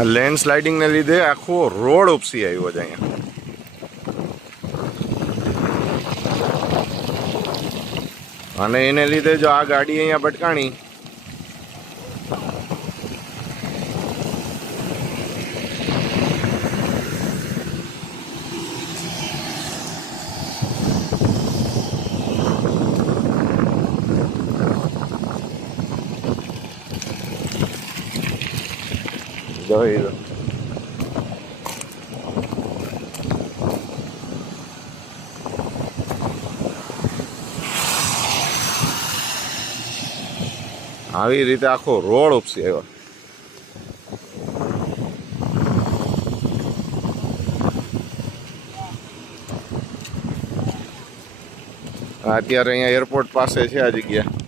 આ લેન્ડ સ્લાઇડિંગને લીધે આખો રોડ ઉપસી આવ્યો છે અહીંયા. અને એને લીધે જો આ ગાડી અહીંયા ભટકાણી જોઈ લો. આવી રીતે આખો રોડ ઉપસી આવ્યો. અત્યારે અહીંયા એરપોર્ટ પાસે છે આ જગ્યા.